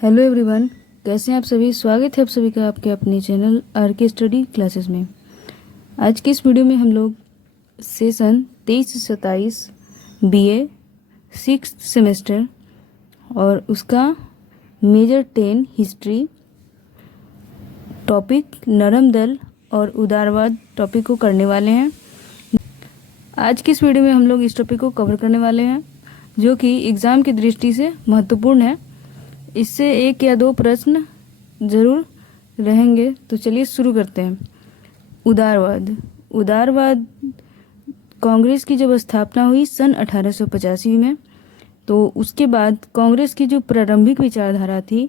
Hello everyone, कैसे हैं आप सभी। स्वागत है आप सभी का आपके अपने चैनल आर के स्टडी क्लासेस में। आज की इस वीडियो में हम लोग सेशन 23 से 27 बीए 6th सेमेस्टर और उसका मेजर 10 हिस्ट्री टॉपिक नरम दल और उदारवाद टॉपिक को करने वाले हैं। आज की इस वीडियो में हम लोग इस टॉपिक को कवर करने वाले हैं जो कि एग्ज़ाम की दृष्टि से महत्वपूर्ण है। इससे एक या दो प्रश्न जरूर रहेंगे। तो चलिए शुरू करते हैं। उदारवाद कांग्रेस की जब स्थापना हुई सन 1885 में, तो उसके बाद कांग्रेस की जो प्रारंभिक विचारधारा थी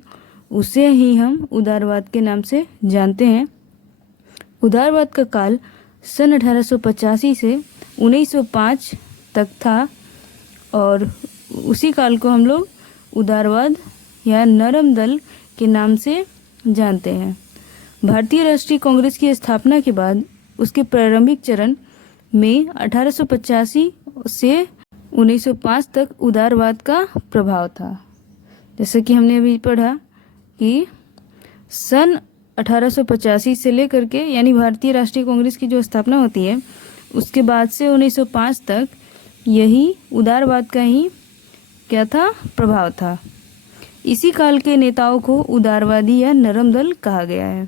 उसे ही हम उदारवाद के नाम से जानते हैं। उदारवाद का काल सन 1885 से 1905 तक था और उसी काल को हम लोग उदारवाद या नरम दल के नाम से जानते हैं। भारतीय राष्ट्रीय कांग्रेस की स्थापना के बाद उसके प्रारंभिक चरण में 1885 से 1905 तक उदारवाद का प्रभाव था। जैसे कि हमने अभी पढ़ा कि सन 1885 से लेकर के यानी भारतीय राष्ट्रीय कांग्रेस की जो स्थापना होती है उसके बाद से 1905 तक यही उदारवाद का ही क्या था, प्रभाव था। इसी काल के नेताओं को उदारवादी या नरम दल कहा गया है।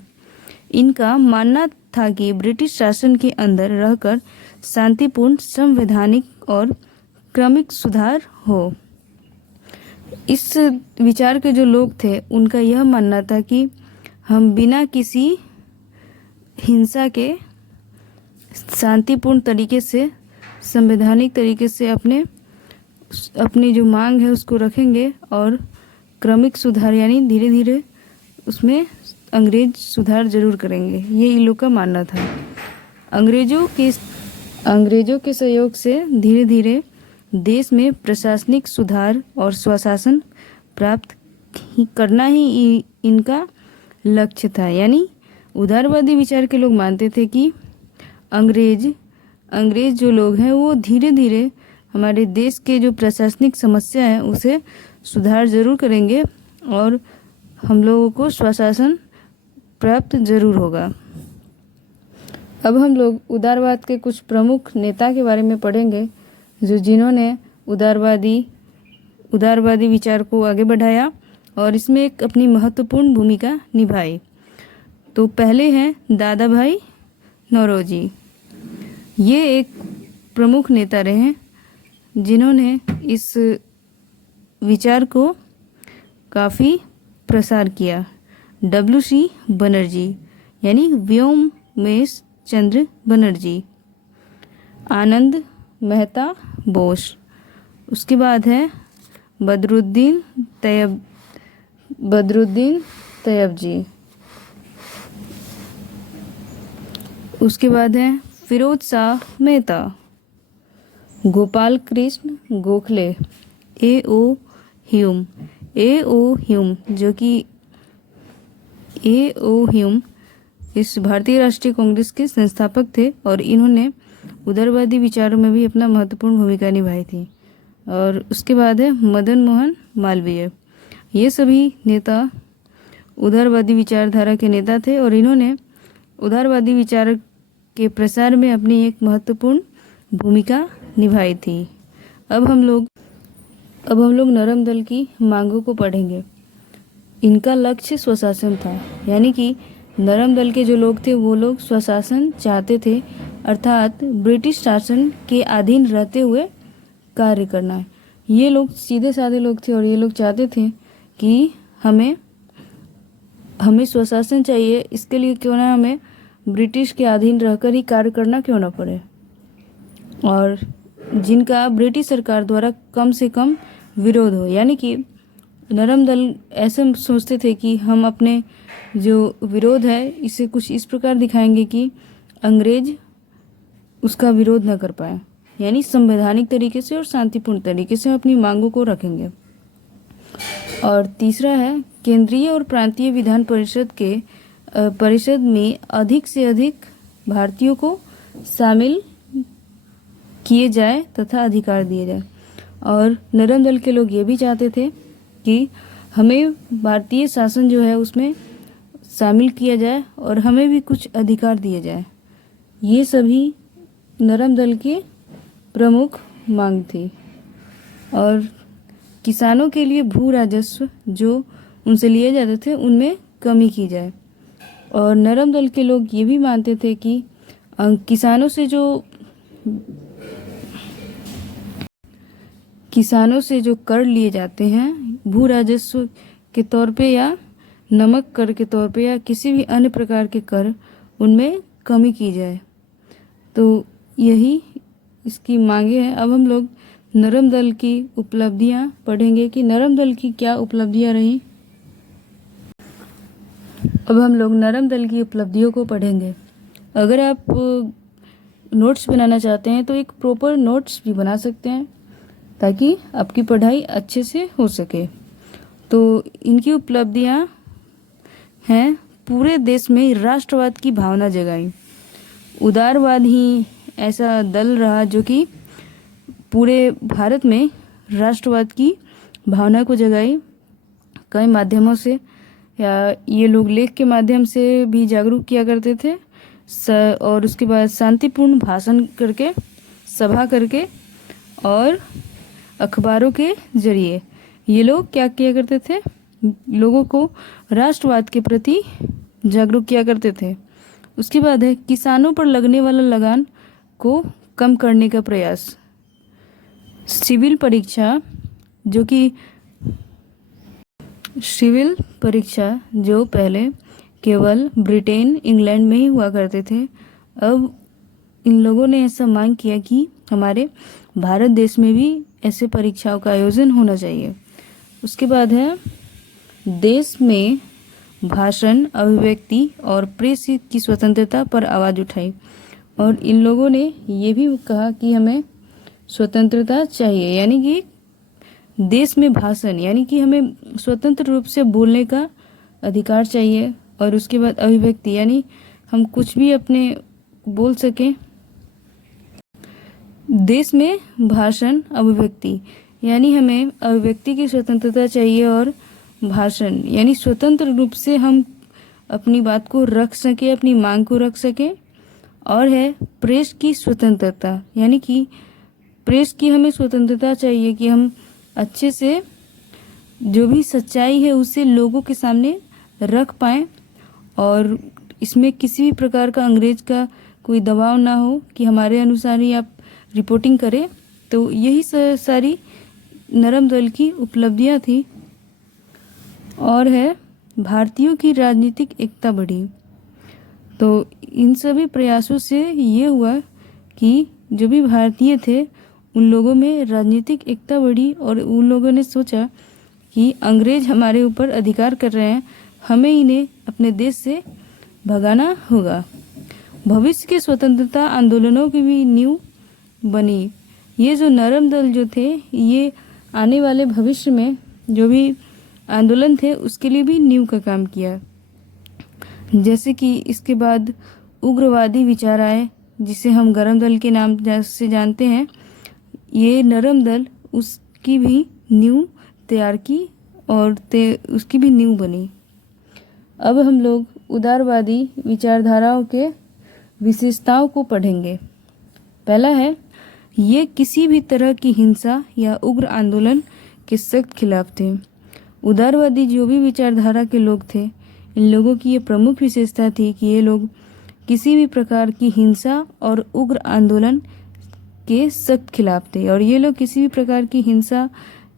इनका मानना था कि ब्रिटिश शासन के अंदर रहकर शांतिपूर्ण, संवैधानिक और क्रमिक सुधार हो। इस विचार के जो लोग थे उनका यह मानना था कि हम बिना किसी हिंसा के शांतिपूर्ण तरीके से, संवैधानिक तरीके से अपनी जो मांग है उसको रखेंगे और क्रमिक सुधार यानी धीरे धीरे उसमें अंग्रेज सुधार जरूर करेंगे। ये इन लोग का मानना था। अंग्रेजों के सहयोग से धीरे धीरे देश में प्रशासनिक सुधार और स्वशासन प्राप्त करना ही इनका लक्ष्य था। यानी उदारवादी विचार के लोग मानते थे कि अंग्रेज जो लोग हैं वो धीरे धीरे हमारे देश के जो प्रशासनिक समस्या है उसे सुधार जरूर करेंगे और हम लोगों को स्वशासन प्राप्त जरूर होगा। अब हम लोग उदारवाद के कुछ प्रमुख नेता के बारे में पढ़ेंगे जिन्होंने उदारवादी विचार को आगे बढ़ाया और इसमें एक अपनी महत्वपूर्ण भूमिका निभाई। तो पहले हैं दादा भाई नौरोजी। ये एक प्रमुख नेता रहे जिन्होंने इस विचार को काफ़ी प्रसार किया। WC बनर्जी यानी व्योमेश चंद्र बनर्जी, आनंद मेहता बोस, उसके बाद है बदरुद्दीन तैयब जी, उसके बाद है फिरोज शाह मेहता, गोपाल कृष्ण गोखले, A.O. ह्यूम जो कि A.O. ह्यूम इस भारतीय राष्ट्रीय कांग्रेस के संस्थापक थे और इन्होंने उदारवादी विचारों में भी अपना महत्वपूर्ण भूमिका निभाई थी। और उसके बाद है मदन मोहन मालवीय। ये सभी नेता उदारवादी विचारधारा के नेता थे और इन्होंने उदारवादी विचार के प्रसार में अपनी एक महत्वपूर्ण भूमिका निभाई थी। अब हम लोग नरम दल की मांगों को पढ़ेंगे। इनका लक्ष्य स्वशासन था, यानी कि नरम दल के जो लोग थे वो लोग स्वशासन चाहते थे, अर्थात ब्रिटिश शासन के अधीन रहते हुए कार्य करना। ये लोग सीधे साधे लोग थे और ये लोग चाहते थे कि हमें स्वशासन चाहिए, इसके लिए क्यों ना हमें ब्रिटिश के अधीन रहकर ही कार्य करना क्यों ना पड़े। और जिनका ब्रिटिश सरकार द्वारा कम से कम विरोध हो, यानी कि नरम दल ऐसे सोचते थे कि हम अपने जो विरोध है इसे कुछ इस प्रकार दिखाएंगे कि अंग्रेज उसका विरोध न कर पाए, यानी संवैधानिक तरीके से और शांतिपूर्ण तरीके से अपनी मांगों को रखेंगे। और तीसरा है केंद्रीय और प्रांतीय विधान परिषद में अधिक से अधिक भारतीयों को शामिल किए जाए तथा अधिकार दिए जाए। और नरम दल के लोग ये भी चाहते थे कि हमें भारतीय शासन जो है उसमें शामिल किया जाए और हमें भी कुछ अधिकार दिए जाए। ये सभी नरम दल के प्रमुख मांग थी। और किसानों के लिए भू राजस्व जो उनसे लिए जाते थे उनमें कमी की जाए। और नरम दल के लोग ये भी मानते थे कि किसानों से जो कर लिए जाते हैं भू राजस्व के तौर पे या नमक कर के तौर पे या किसी भी अन्य प्रकार के कर, उनमें कमी की जाए। तो यही इसकी मांगे हैं। अब हम लोग नरम दल की उपलब्धियां पढ़ेंगे कि नरम दल की क्या उपलब्धियां रही। अब हम लोग नरम दल की उपलब्धियों को पढ़ेंगे। अगर आप नोट्स बनाना चाहते हैं तो एक प्रॉपर नोट्स भी बना सकते हैं ताकि आपकी पढ़ाई अच्छे से हो सके। तो इनकी उपलब्धियां हैं पूरे देश में राष्ट्रवाद की भावना जगाई। उदारवाद ही ऐसा दल रहा जो कि पूरे भारत में राष्ट्रवाद की भावना को जगाई। कई माध्यमों से या ये लोग लेख के माध्यम से भी जागरूक किया करते थे और उसके बाद शांतिपूर्ण भाषण करके, सभा करके और अखबारों के जरिए ये लोग क्या किया करते थे, लोगों को राष्ट्रवाद के प्रति जागरूक किया करते थे। उसके बाद है किसानों पर लगने वाला लगान को कम करने का प्रयास। सिविल परीक्षा जो पहले केवल ब्रिटेन, इंग्लैंड में ही हुआ करते थे, अब इन लोगों ने ऐसा मांग किया कि हमारे भारत देश में भी ऐसे परीक्षाओं का आयोजन होना चाहिए। उसके बाद है देश में भाषण, अभिव्यक्ति और प्रेस की स्वतंत्रता पर आवाज़ उठाई। और इन लोगों ने ये भी कहा कि हमें स्वतंत्रता चाहिए, यानी कि देश में भाषण यानी कि हमें स्वतंत्र रूप से बोलने का अधिकार चाहिए। और उसके बाद अभिव्यक्ति यानी हम कुछ भी अपने बोल सकें। देश में भाषण, अभिव्यक्ति यानी हमें अभिव्यक्ति की स्वतंत्रता चाहिए और भाषण यानी स्वतंत्र रूप से हम अपनी बात को रख सकें, अपनी मांग को रख सकें। और है प्रेस की स्वतंत्रता यानी कि प्रेस की हमें स्वतंत्रता चाहिए कि हम अच्छे से जो भी सच्चाई है उसे लोगों के सामने रख पाएँ और इसमें किसी भी प्रकार का अंग्रेज का कोई दबाव ना हो कि हमारे अनुसार ही आप रिपोर्टिंग करें। तो यही सारी नरम दल की उपलब्धियां थी। और है भारतीयों की राजनीतिक एकता बढ़ी। तो इन सभी प्रयासों से ये हुआ कि जो भी भारतीय थे उन लोगों में राजनीतिक एकता बढ़ी और उन लोगों ने सोचा कि अंग्रेज हमारे ऊपर अधिकार कर रहे हैं, हमें इन्हें अपने देश से भगाना होगा। भविष्य के स्वतंत्रता आंदोलनों की भी नींव बनी। ये जो नरम दल जो थे ये आने वाले भविष्य में जो भी आंदोलन थे उसके लिए भी नींव का काम किया। जैसे कि इसके बाद उग्रवादी विचार आए जिसे हम गरम दल के नाम से जानते हैं। ये नरम दल उसकी भी नींव तैयार की और उसकी भी नींव बनी। अब हम लोग उदारवादी विचारधाराओं के विशेषताओं को पढ़ेंगे। पहला है ये किसी भी तरह की हिंसा या उग्र आंदोलन के सख्त खिलाफ थे। उदारवादी जो भी विचारधारा के लोग थे इन लोगों की ये प्रमुख विशेषता थी कि ये लोग किसी भी प्रकार की हिंसा और उग्र आंदोलन के सख्त खिलाफ थे। और ये लोग किसी भी प्रकार की हिंसा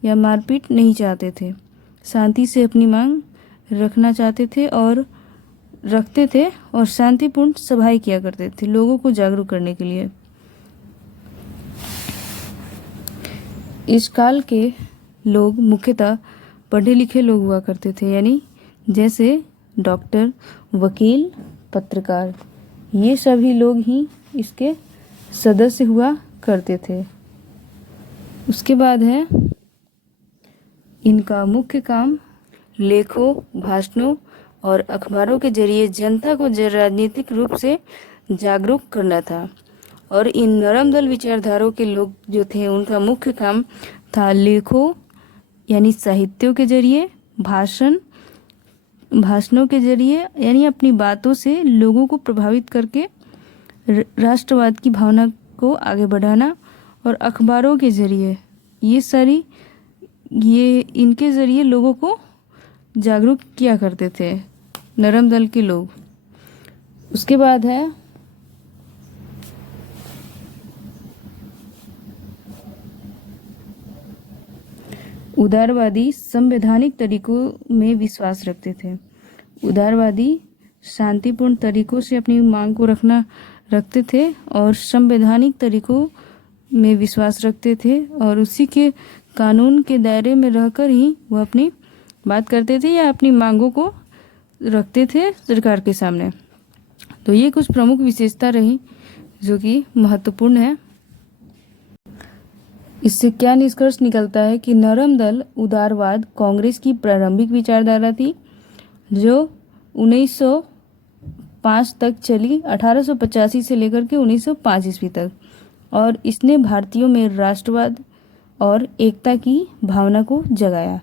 या मारपीट नहीं चाहते थे, शांति से अपनी मांग रखना चाहते थे और रखते थे और शांतिपूर्ण सभाएं किया करते थे लोगों को जागरूक करने के लिए। इस काल के लोग मुख्यतः पढ़े लिखे लोग हुआ करते थे, यानी जैसे डॉक्टर, वकील, पत्रकार, ये सभी लोग ही इसके सदस्य हुआ करते थे। उसके बाद है इनका मुख्य काम लेखों, भाषणों और अखबारों के जरिए जनता को राजनीतिक रूप से जागरूक करना था। और इन नरम दल विचारधाराओं के लोग जो थे उनका मुख्य काम था लेखों यानी साहित्यों के जरिए, भाषणों के जरिए यानी अपनी बातों से लोगों को प्रभावित करके राष्ट्रवाद की भावना को आगे बढ़ाना, और अखबारों के जरिए ये इनके ज़रिए लोगों को जागरूक किया करते थे नरम दल के लोग। उसके बाद है उदारवादी संवैधानिक तरीकों में विश्वास रखते थे। उदारवादी शांतिपूर्ण तरीकों से अपनी मांग को रखते थे और संवैधानिक तरीकों में विश्वास रखते थे, और उसी के कानून के दायरे में रहकर ही वह अपनी बात करते थे या अपनी मांगों को रखते थे सरकार के सामने। तो ये कुछ प्रमुख विशेषता रही जो कि महत्वपूर्ण है। इससे क्या निष्कर्ष निकलता है कि नरम दल उदारवाद कांग्रेस की प्रारंभिक विचारधारा थी जो 1905 तक चली, 1885 से लेकर के 1905 ईस्वी तक, और इसने भारतीयों में राष्ट्रवाद और एकता की भावना को जगाया।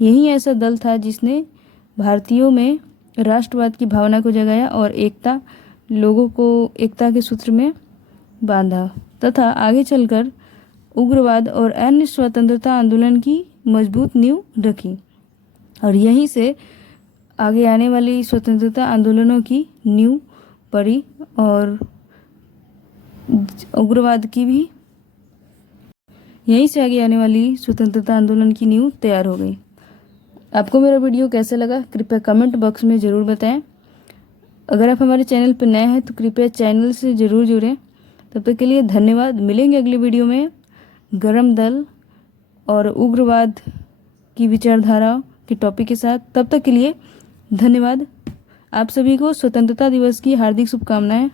यही ऐसा दल था जिसने भारतीयों में राष्ट्रवाद की भावना को जगाया और लोगों को एकता के सूत्र में बांधा, तथा आगे चलकर उग्रवाद और अन्य स्वतंत्रता आंदोलन की मजबूत नींव रखी, और यहीं से आगे आने वाली स्वतंत्रता आंदोलनों की नींव पड़ी, और उग्रवाद की भी यहीं से आगे आने वाली स्वतंत्रता आंदोलन की नींव तैयार हो गई। आपको मेरा वीडियो कैसा लगा कृपया कमेंट बॉक्स में ज़रूर बताएं। अगर आप हमारे चैनल पर नए हैं तो कृपया चैनल से ज़रूर जुड़ें। तब तक के लिए धन्यवाद। मिलेंगे अगले वीडियो में गरम दल और उग्रवाद की विचारधारा के टॉपिक के साथ। तब तक के लिए धन्यवाद। आप सभी को स्वतंत्रता दिवस की हार्दिक शुभकामनाएं।